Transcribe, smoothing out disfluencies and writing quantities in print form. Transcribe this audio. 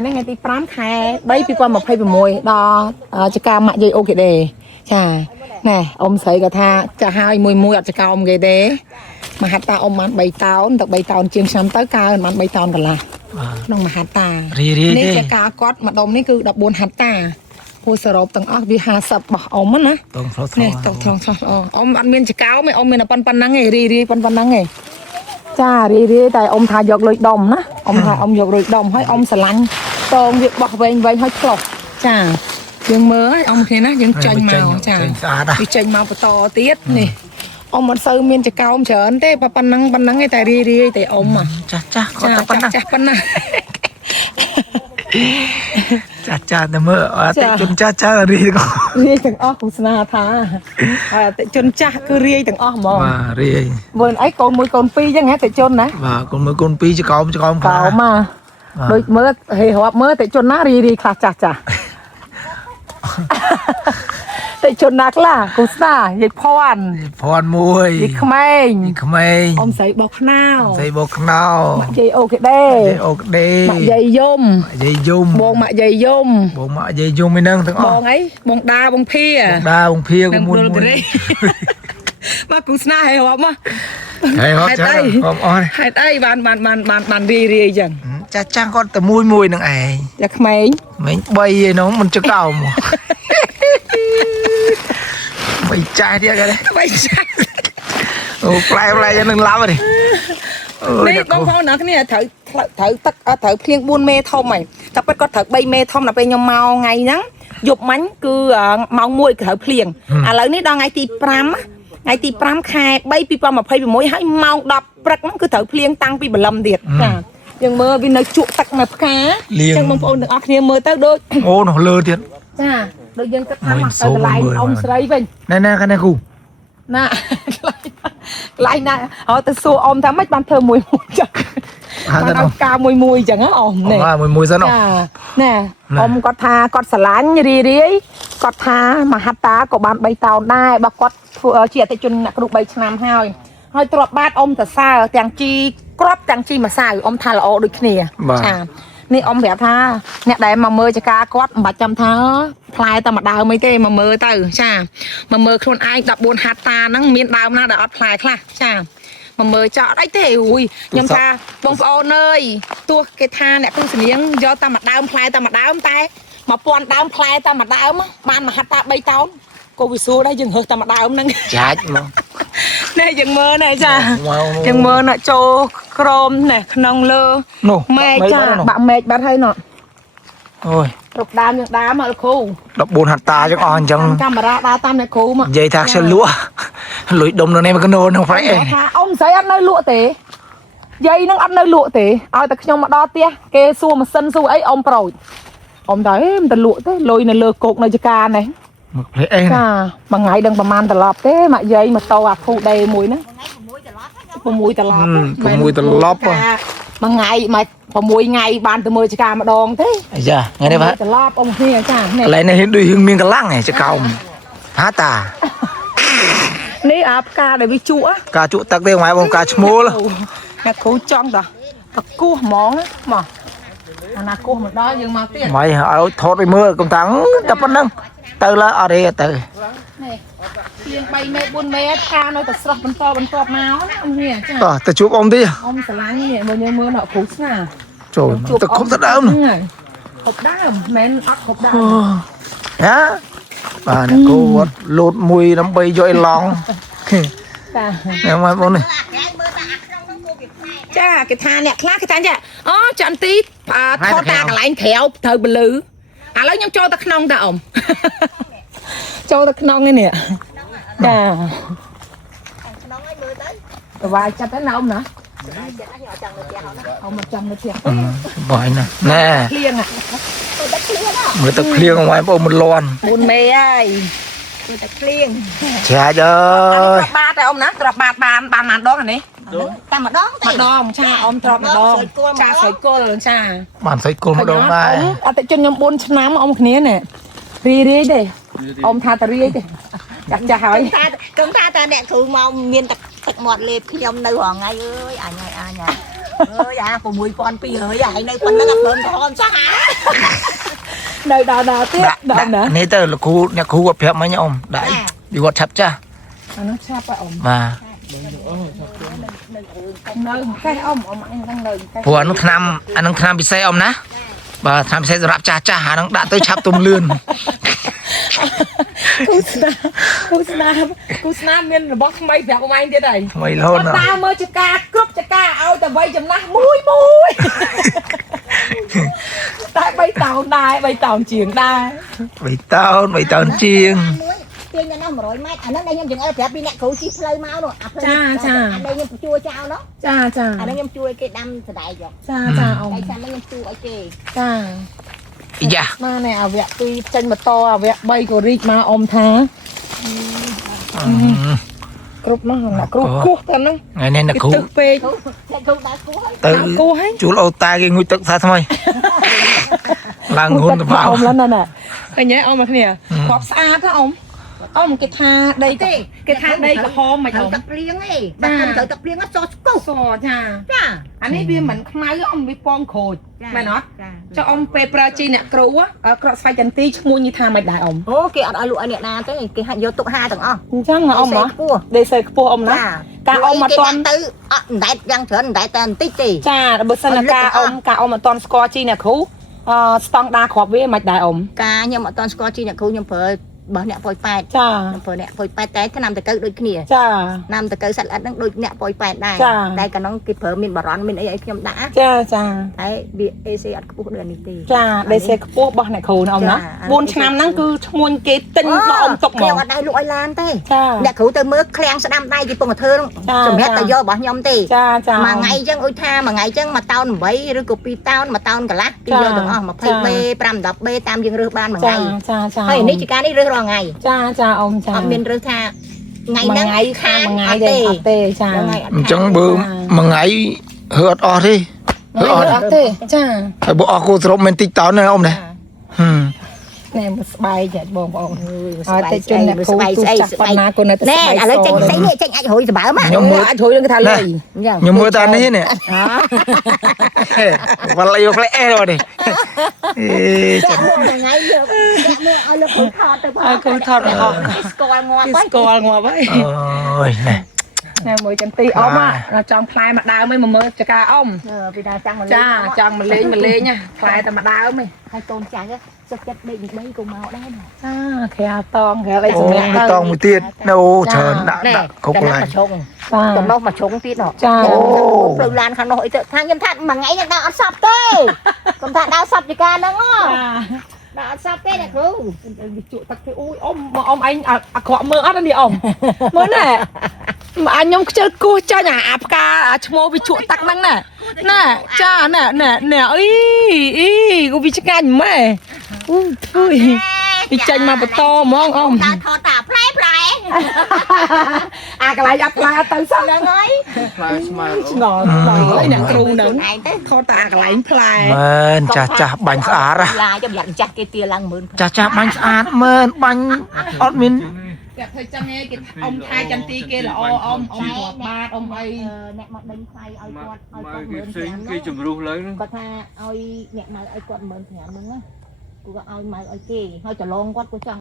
ហ្នឹងថ្ងៃទី5ខែ3 2026ដល់ចកាម៉ាក់យាយអូគេទេចាណែអ៊ំស្រីក៏ថាចាស់ហើយមួយអត់ចកោមគេទេមហាតាអ៊ំបាន3តោនទៅ3តោនជាងឆ្នាំទៅកើបាន3តោនកន្លះក្នុងមហាតានេះជាការគាត់ម្ដុំនេះគឺ14ហត្តាពូសរុបទាំងអស់វា50របស់អ៊ំណានេះតោះថងអ៊ំអត់មានចកោមទេអ៊ំមានតែប៉ុណ្ណឹងឯងរីប៉ុណ្ណឹងឯងចារីតែអ៊ំថាយកលុយដុំណាអ៊ំថាអ៊ំយកលុយដុំហើយអ៊ំស្រឡាញ់តងវាបោះវែងហើយឆ្លោះចាយើងមើលឲ្យអ៊ំគ្នាណាយើងចាញ់មកចាវាចេញមកបន្តទៀតនេះអ៊ំអត់សូវមានចកោមច្រើនទេប៉ុណ្ណឹងឯងតែរីតែអ៊ំចាស់គាត់តែប៉ុណ្ណឹងចាស់ប៉ុណ្ណាចាស់តែមើលអតិជនចាស់រីទាំងអស់គូស្នាថាអតិជនចាស់គឺរីទាំងអស់ហ្មងបាទរីមើលអីកូន1កូន2ចឹងហ៎តិជនណាបាទកូន1កូន2ចកោមខ្លះមកដូចមើលហេរាប់មើលតិជនណារីខ្លះចាស់តិជនណាខ្លះគូស្នាយាយភ័ណ្ឌមួយយាយក្មេងអ៊ំស្រីបោកខ្នោម៉ាក់យាយអូគេដេម៉ាក់យាយយំបងម៉ាក់យាយយំឯហ្នឹងទាំងអស់បងអីបងដាបងភាក៏មួយមកគូស្នាហេរាប់មកហេរាប់ចាអស់ហេតុអីបានរីចឹងចាស់គាត់តែមួយនឹងឯងចាក្មេង3ឯនោះមិនចកោមបីចាស់ទៀតគេបីចាស់អូផ្លែយ៉ាងនឹងឡំនេះនេះបងប្អូនអ្នកគ្នាត្រូវទឹកត្រូវភ្លៀង4មេធំហើយតែពិតគាត់ត្រូវ3មេធំដល់ពេលខ្ញុំមកថ្ងៃហ្នឹងយប់មិញគឺម៉ោង1ត្រូវភ្លៀងឥឡូវនេះដល់ថ្ងៃទី5ខែ3 2026ហើយម៉ោង10ព្រឹកហ្នឹងគឺត្រូវភ្លៀងតាំងពីបលឹមទៀតចាយើងមើលវានៅជក់ទឹកនៅផ្កាអញ្ចឹងបងប្អូនទាំងអស់គ្នាមើលទៅដូចអូនោះលើទៀតចាដូចយើងគិតថាមកទៅកន្លែងអ៊ំស្រីវិញណែខាងនេះគូណាកន្លែងណាហៅទៅសួរអ៊ំថាម៉េចបានធ្វើមួយចឹងបានឲ្យការមួយចឹងហ៎អ៊ំនេះមួយសិនចាណែអ៊ំគាត់ថាគាត់ស្រឡាញ់រីគាត់ថាមហត្តាក៏បាន3តោនដែរបើគាត់ធ្វើជាអតិជនអ្នកគ្រូ3ឆ្នាំហើយទ្របបាតអ៊ំសរសើរទាំងជីក្របទាំងជីម្សៅអ៊ំថាល្អដូចគ្នាចានេះអ៊ំប្រាប់ថាអ្នកដែលមកមើលចការគាត់មិនបាច់ចាំថាផ្លែតែមួយដើមអីទេមកមើលទៅចាមកមើលខ្លួនឯង14ហត្តាហ្នឹងមានដើមណាដែលអត់ផ្លែខ្លះចាមកមើលចោលអីទេអូយខ្ញុំថាបងប្អូនអើយទោះគេថាអ្នកទស្សនាយកតែមួយដើមផ្លែតែមួយដើមតែ1000ដើមផ្លែតែមួយដើមបានមហត្តា3តោនក៏វាស្រួលដែរយើងរើសតែមួយដើមហ្នឹងចាច់មកនេះយើងមើលនេះចាយើងមើលណាចូលក្រមនេះក្នុងលើមេឃចាបាក់មេឃបាត់ហើយណោះអូយគ្រប់ដើមយើងដើមមកលោកគ្រូ14ហត្តាចឹងអស់អញ្ចឹងកាមេរ៉ាដើរតាមអ្នកគ្រូមកនិយាយថាខ្ជិលលក់លុយដុំនៅនេះមកកណូនឹងប្រែថាអ៊ំស្រីអត់នៅលក់ទេយាយនឹងអត់នៅលក់ទេឲ្យតែខ្ញុំមកដល់ផ្ទះគេសួរម៉ាស៊ីនសួរអីអ៊ំប្រូចអ៊ំតែមិនទៅលក់ទេលុយនៅលើគោកនៅចការនេះមកផ្លែអីចាមួយថ្ងៃដឹងប្រហែលត្រឡប់ទេម៉ាក់យាយម៉ូតូអា Full Day មួយហ្នឹង6ត្រឡប់មួយថ្ងៃមក6ថ្ងៃបានទៅមើលចការម្ដងទេចាថ្ងៃនេះបាទត្រឡប់អ៊ំគ្នាចានេះកន្លែងនេះដូចរឿងមានកម្លាំងឯងចកោមហាតានេះអាផ្កាដែលវាជក់ការជក់ទឹកទេម៉ែបងការឈ្មោលអ្នកគ្រូចង់តគោះហ្មងមកអាណាគោះមកដល់យើងមកទៀតម៉ែឲ្យថតឲ្យមើលកុំតាំងតែប៉ុណ្្នឹងទៅឡើយអត់ទេទៅនេះជាង3មេត្រ4មេត្រខានៅតែស្រស់បន្តមកណាអ៊ំនេះចាទៅជួបអ៊ំទីអ៊ំស្រឡាញ់នេះមើលយើងមើលដល់គ្រូស្នាចូលទៅគ្រប់ទៅដើមគ្រប់ដើមមិនអត់គ្រប់ដើមណាបាទអ្នកគូវត្តលោតមួយដើម្បីយកឲ្យឡងចាមកបងនេះចាគេថាអ្នកខ្លះគេថាចាអូចន្ទទីថតតាកន្លែងក្រៅត្រូវបលឺឥឡូវខ្ញុំចូលទៅក្នុងតាអ៊ំចូលទៅក្នុងនេះចាក្នុងឲ្យមើលទៅប្រវាយចិត្តទៅណាអ៊ំណាអ៊ំមកចាំនៅផ្ទះបាយណាណែភ្លៀងមើលទឹកភ្លៀងមកបងមិនលាន់4មេហើយមើលទឹកភ្លៀងចាច់អើយបាទតែអ៊ំណាទ្របបាតបានប៉ុន្មានដងអានេះតែម្ដងចាអ៊ំទ្របម្ដងចាស្រីគល់ចាបានស្រីគល់ម្ដងដែរអតិជនខ្ញុំ4ឆ្នាំអ៊ំគ្នានេះរីទេអ៊ំថាតរីទេចាស់ហើយគំថាតែអ្នកគ្រូមកមានទឹកមាត់លេបខ្ញុំនៅរងថ្ងៃអើយអញ dạ còn 10 con pi ở vậy này con nó gặp lớn con sao hả Đời đào tiếp đào nữa. Này tớ là khu nhà khu gặp phép mấy nhà ông đại đi gọi chập cha Nó chắp phải ông. mà Nơi cái ông anh đang lời cái. của anh tham bị xe ông ná và tham xe rạp cha cha nó đã tới chập tôm lươn Cú snap miên là bóc mày phép ông anh thế này. mày luôn rồi Ta mới cướp cho ca ao ta vây chấm nát mui tại bay tàu chuyển đai mày tao chiêng tiền nhà nó 100 mét anh nó đây nhom chừng ở phép đi nè cậu chi play máu rồi anh đây nhom chua chao nó anh đây nhom chua cái đâm thời đại rồi ông đây sao nó nhom chua ở kì dạ mà này à vẹt tuy chân mà to à vẹt bay của rít mà ông thá cướp nó là cướp thân nó ngày nay là khu từ chú lâu ta cái nguy tức sao thôi là ngôn được vào ông lên nè cái nhớ ông mà cái nè khóp xa thế ông cái tha đây cái hôm mày tập riêng ấy tập tập riêng nó cho sò cha anh ấy bia mình không ai ông bị pom khôi mày nói cho ông pepper chi nè cừu á cọ xoay chân ti mua như tha mày đại ông ô kìa ở lụa nè na cái hạt vô tụ ha từng ông chắc là ông đó đây xe cua ông đó cả ông mà toàn tư đại răng thượng đại tên tí tì cha bữa sau là cả ông mà toàn score chi nè cú stong đa khọp với mạch đại ông ca nhưng mà toàn score chi nè cú nhưng phở bỏ nè phơi phai phơi nè phơi phai té cái năm từ đôi kia năm từ sạch ăn đôi nè phơi phai đây cả nó kịp phở mình bảo rón mình ấy nhom đã đấy bị AC ăn cua đường này tì đây xe cua bỏ nè cú ông đó 4 năm nó cứ muôn cái tinh nó ông tục mà ở đây lụi lan tê nè cú từ mưa khen sẽ đâm tay chỉ bằng thơ chùm hết từ do bỏ nhom tì mà ngày chân ôi tha mà ngày chân mà tao mấy rồi copy tao mà tao cả lát đi vô được không mà phơi bê pram đập bê tam dương rửa ban mà ngày thôi ní chỉ cá ní rửa ngày ông miền rửa tha ngày ngày đây chẳng bữa mà ngày hớt o đi hớt bộ cô trộm mình tích tao này ông này nè một bài chạy bồng bồng tay chân nè cô tu chặt con na cô này nè à lấy tranh sấy nè tranh ai hồi rồi bảo mà nhóm mưa anh thôi đừng thà lời nhóm mưa ta này nè và lại lẽ rồi này cô thọt này họ score ngoa vậy ôi này nè mới chân ti ông á là trong play mặt đào mới mà mơ cho ca ông cha chồng mà lên nha play ta mặt đào mới hai tôn chả chắc chất định mấy cùng màu đấy khe tong khe lấy cái tong một tiết đâu trơn đã cục lại cầm đâu mà trống tiết nọ từ lan khăn nội thang nhân thận mà ngay đào ăn sập tê còn thằng đào sập gì cả nữa đào sập tê này cứ chuột tắc cái ui ông anh họ mơ ắt đi ông mới nè mà anh nhông chơi cô cha nhà áp ca mua bị chuột tắc năng nè nè cha nè ý cô bị chắc anh mày ui đi tranh mà to mà ông thọ tả play cái này áp la từ sao đang ấy ngồi nè cừu nè kho tả cái này play men cha bánh sả ra là cho dặn chặt cái tia lăng mượn cha bánh sả men bánh admin thời chân nghe cái ông thay chân ti kia là ông ba ông ấy nè mặt đánh thay ai con mượn cái chùm ru lớn có tha ai nè mà ai con mượn thèm nữa cô có ai mà ai kia hơi chả lon quát cô chăng